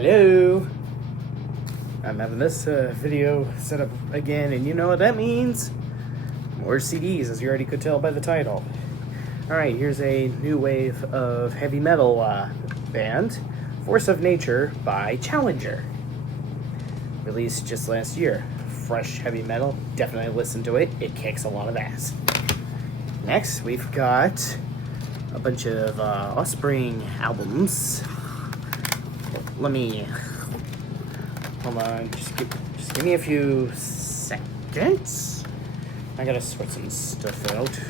Hello! I'm having this video set up again, and you know what that means? More CDs, as you already could tell by the title. Alright, here's a new wave of heavy metal band, Force of Nature by Challenger. Released just last year. Fresh heavy metal, definitely listen to it, it kicks a lot of ass. Next, we've got a bunch of Offspring albums. Let me, hold on, just give me a few seconds. I gotta sort some stuff out.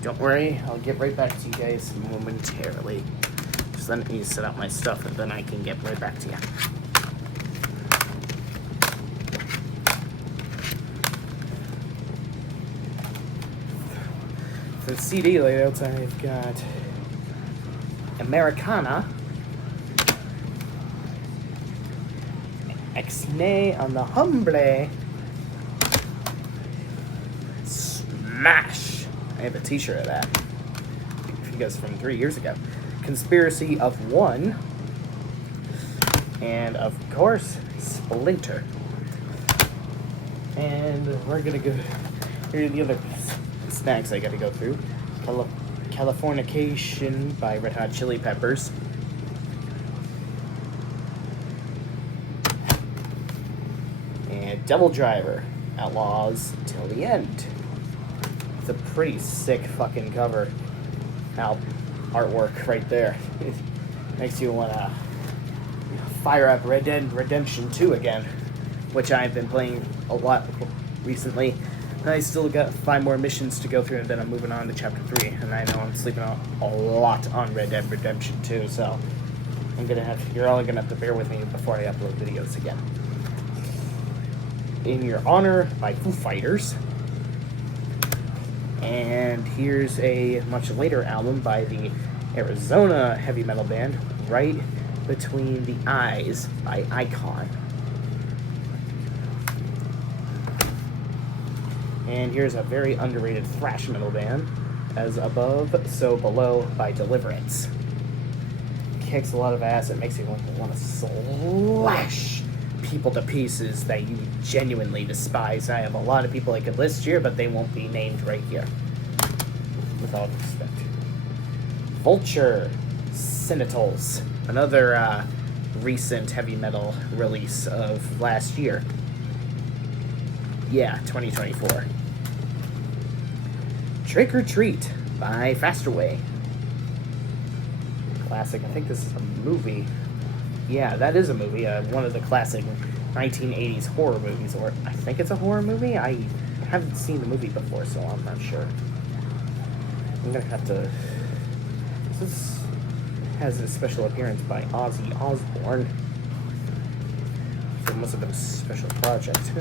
Don't worry, I'll get right back to you guys momentarily. Just let me set up my stuff and then I can get right back to you. For the CD layouts, I've got Americana, X-Nay on the Humble, Smash. I have a t-shirt of that. You guys from 3 years ago. Conspiracy of One, and of course, Splinter. And we're gonna go. Here are the other snacks I gotta go through. Californication by Red Hot Chili Peppers. And Devil Driver, Outlaws Till the End. It's a pretty sick fucking cover. Artwork right there. Makes you want to fire up Red Dead Redemption 2 again, which I've been playing a lot recently. I still got 5 more missions to go through, and then I'm moving on to Chapter 3. And I know I'm sleeping a lot on Red Dead Redemption 2, so you're all gonna have to bear with me before I upload videos again. In Your Honor by Foo Fighters. And here's a much later album by the Arizona heavy metal band, Right Between the Eyes by Icon. And here's a very underrated thrash metal band, As Above, So Below by Deliverance. Kicks a lot of ass, it makes you want to slash people to pieces that you genuinely despise. I have a lot of people I could list here, but they won't be named right here. With all respect. Vulture, Cenitals, another recent heavy metal release of last year. Yeah, 2024. Trick or Treat by Fasterway. Classic. I think this is a movie. Yeah, that is a movie. One of the classic 1980s horror movies. Or I think it's a horror movie. I haven't seen the movie before, so I'm not sure. I'm going to have to... This has a special appearance by Ozzy Osbourne. So it must have been a special project.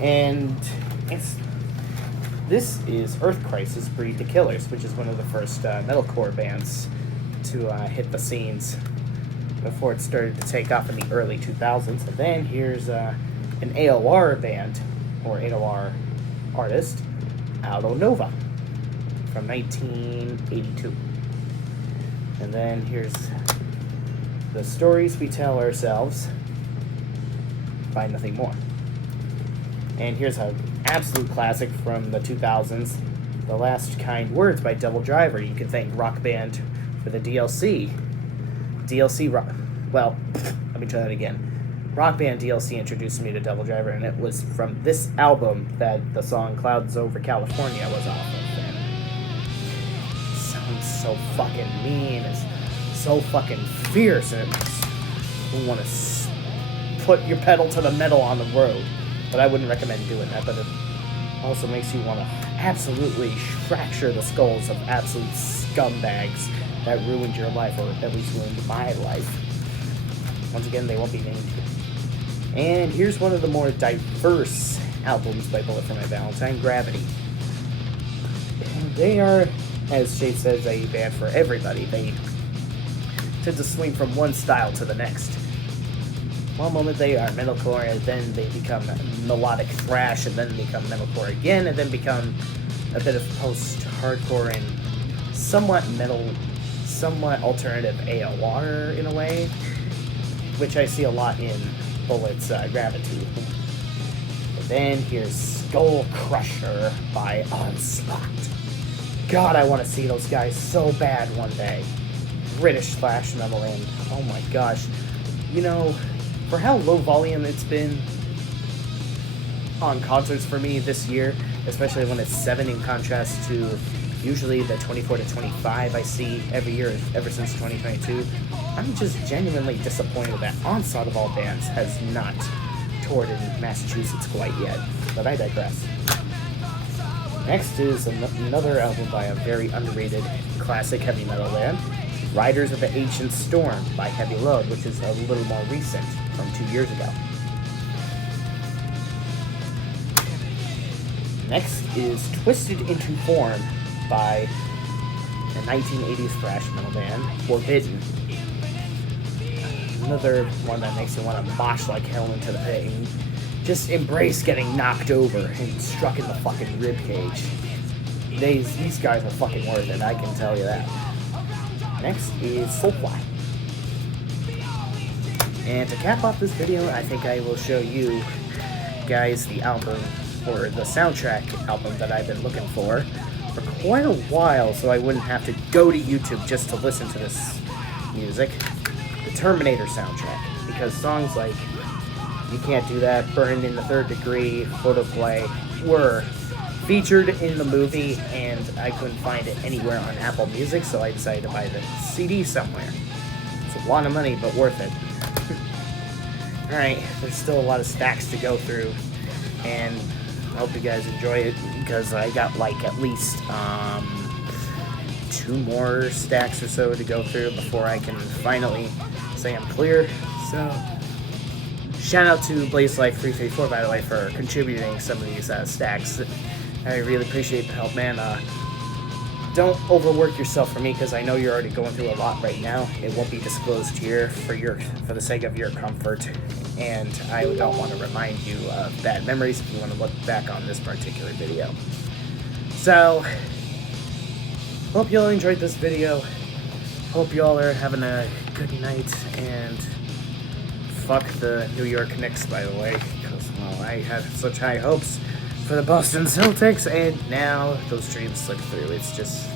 And this is Earth Crisis Breed the Killers, which is one of the first metalcore bands to hit the scenes before it started to take off in the early 2000s. And then here's an AOR band, or AOR artist, Aldo Nova, from 1982. And then here's The Stories We Tell Ourselves by Nothing More. And here's an absolute classic from the 2000s, The Last Kind Words by Devil Driver. You can thank Rock Band for the DLC. Well, let me try that again. Rock Band DLC introduced me to Devil Driver, and it was from this album that the song Clouds Over California was off of. And it sounds so fucking mean. It's so fucking fierce, and it makes you want to put your pedal to the metal on the road. But I wouldn't recommend doing that, but it also makes you want to absolutely fracture the skulls of absolute scumbags that ruined your life, or at least ruined my life. Once again, they won't be named here. And here's one of the more diverse albums by Bullet for My Valentine, Gravity. And they are, as Jade says, a band for everybody. They tend to swing from one style to the next. One moment they are metalcore, and then they become melodic thrash, and then become metalcore again, and then become a bit of post-hardcore and somewhat metal somewhat alternative AOR in a way, which I see a lot in Bullet's Gravity. But then here's Skull Crusher by Onslaught. God, I want to see those guys so bad one day. British thrash metal, and oh my gosh, you know, for how low volume it's been on concerts for me this year, especially when it's 7 in contrast to usually the 24 to 25 I see every year ever since 2022, I'm just genuinely disappointed that Onslaught of all bands has not toured in Massachusetts quite yet, but I digress. Next is another album by a very underrated classic heavy metal band, Riders of the Ancient Storm by Heavy Load, which is a little more recent, from 2 years ago. Next is Twisted into Form by the 1980s thrash metal band, Forbidden. Another one that makes you want to mosh like hell into the pit and just embrace getting knocked over and struck in the fucking ribcage. These guys are fucking worth it, I can tell you that. Next is Soulfly. And to cap off this video, I think I will show you guys the album, or the soundtrack album that I've been looking for quite a while, so I wouldn't have to go to YouTube just to listen to this music. The Terminator soundtrack, because songs like You Can't Do That, Burning in the Third Degree, Photoplay were featured in the movie, and I couldn't find it anywhere on Apple Music, so I decided to buy the CD somewhere. It's a lot of money, but worth it. Alright, there's still a lot of stacks to go through, and I hope you guys enjoy it, because I got like at least 2 more stacks or so to go through before I can finally say I'm clear. So, shout out to BlazeLife334, by the way, for contributing some of these stacks. I really appreciate the help, man. Don't overwork yourself for me, because I know you're already going through a lot right now. It won't be disclosed here for the sake of your comfort, and I don't want to remind you of bad memories if you want to look back on this particular video. So, hope you all enjoyed this video. Hope you all are having a good night, and fuck the New York Knicks, by the way, because, well, I had such high hopes for the Boston Celtics, and now those dreams slip through. It's just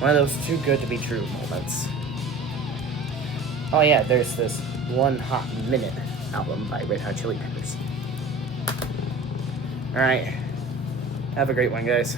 one of those too good to be true moments. Oh yeah, there's this One Hot Minute album by Red Hot Chili Peppers. Alright, have a great one, guys.